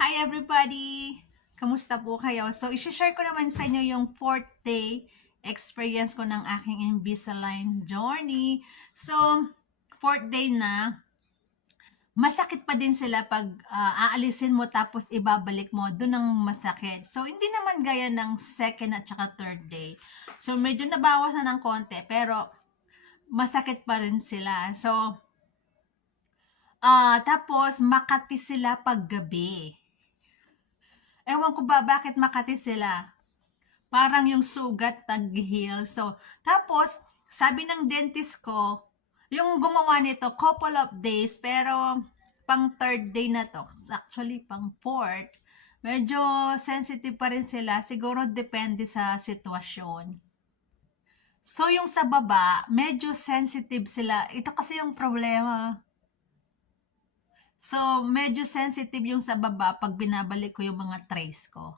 Hi everybody! Kamusta po kayo? So, i-share ko naman sa inyo yung 4th day experience ko ng aking Invisalign journey. So, 4th day na, masakit pa din sila pag aalisin mo tapos ibabalik mo, doon ang masakit. So, hindi naman gaya ng 2nd at saka 3rd day. So, medyo nabawas na ng konti, pero masakit pa rin sila. So, tapos makati sila pag gabi. Ewan ko ba bakit Makati sila. Parang yung sugat nag-heal. So, tapos, sabi ng dentist ko, yung gumawa nito, couple of days, pero pang 3rd day na to, actually pang 4th, medyo sensitive pa rin sila. Siguro depende sa sitwasyon. So, yung sa baba, medyo sensitive sila. Ito kasi yung problema. So, medyo sensitive yung sa baba pag binabalik ko yung mga trays ko.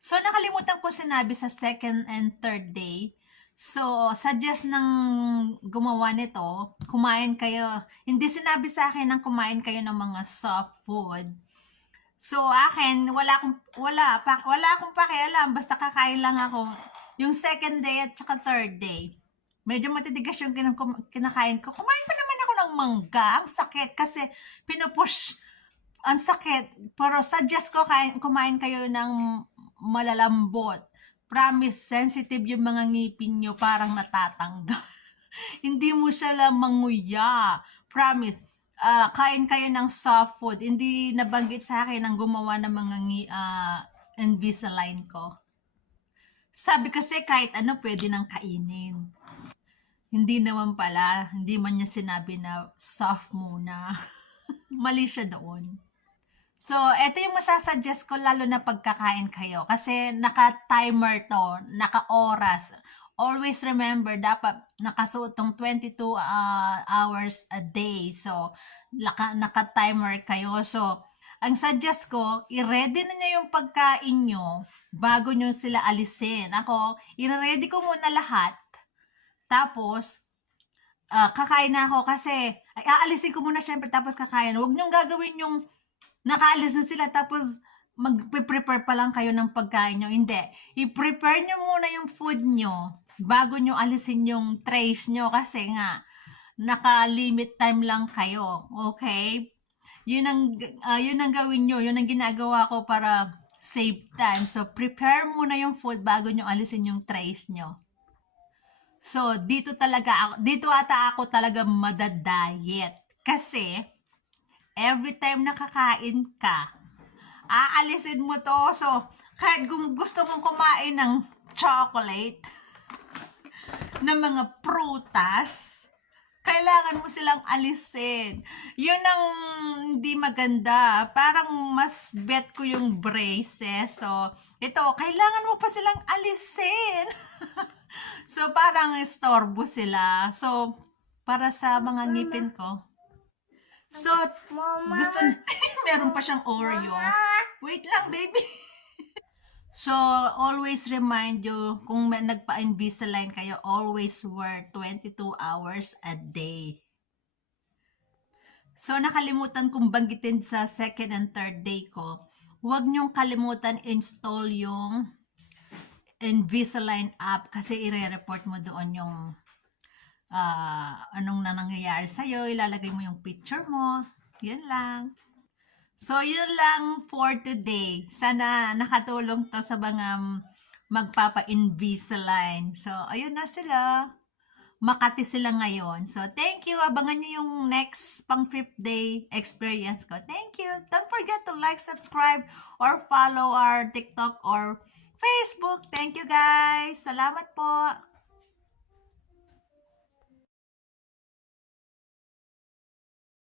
So, nakalimutan ko sinabi sa 2nd and 3rd day. So, suggest ng gumawa nito, kumain kayo. Hindi sinabi sa akin ng kumain kayo ng mga soft food. So, akin, wala akong pakialam. Basta kakain lang ako. Yung 2nd day at saka 3rd day. Medyo matitigas yung kinakain ko. Kumain pa naman ako ng mangga. Ang sakit kasi pinupush ang sakit. Pero suggest ko kumain kayo ng malalambot. Promise, sensitive yung mga ngipin nyo, parang natatanggal. Hindi mo siya lang manguya. Promise. Kain kayo ng soft food. Hindi nabanggit sa akin ang gumawa ng mga Invisalign ko. Sabi kasi kahit ano pwede nang kainin. Hindi naman pala. Hindi man niya sinabi na soft muna. Mali siya doon. So, ito yung masasuggest ko lalo na pagkakain kayo. Kasi naka-timer to, naka-oras. Always remember, dapat nakasuot tong 22 hours a day. So, naka-timer kayo. So, ang suggest ko, i-ready na niyo yung pagkain nyo bago nyo sila alisin. Ako, i-ready ko muna lahat. Tapos, kakain na ako kasi, aalisin ko muna syempre tapos kakain. Huwag nyo gagawin yung nakaalis na sila tapos mag-prepare pa lang kayo ng pagkain nyo. Hindi. I-prepare nyo muna yung food nyo bago nyo alisin yung trays nyo kasi nga naka-limit time lang kayo. Okay? Yun ang gawin nyo. Yun ang ginagawa ko para save time. So, prepare muna yung food bago nyo alisin yung trays nyo. So, dito ata ako talaga madadayet. Kasi, every time nakakain ka, aalisin mo to. So, kahit kung gusto mong kumain ng chocolate, ng mga prutas, kailangan mo silang alisin. Yun ang hindi maganda. Parang mas bet ko yung braces. So, ito, kailangan mo pa silang alisin. So, parang istorbo sila. So, para sa mga ngipin ko. So, gusto meron pa siyang Oreo. Wait lang, baby. So, always remind you, kung nagpa-Invisalign kayo, always wear 22 hours a day. So, nakalimutan kong banggitin sa 2nd and 3rd day ko, huwag niyong kalimutan install yung Invisalign app kasi i-report mo doon yung anong nangyayari sa'yo, ilalagay mo yung picture mo, yun lang. So, yun lang for today. Sana nakatulong to sa mga magpapa-Invisalign. So, ayun na sila. Makati sila ngayon. So, thank you. Abangan nyo yung next pang 5th day experience ko. Thank you. Don't forget to like, subscribe, or follow our TikTok or Facebook. Thank you, guys. Salamat po.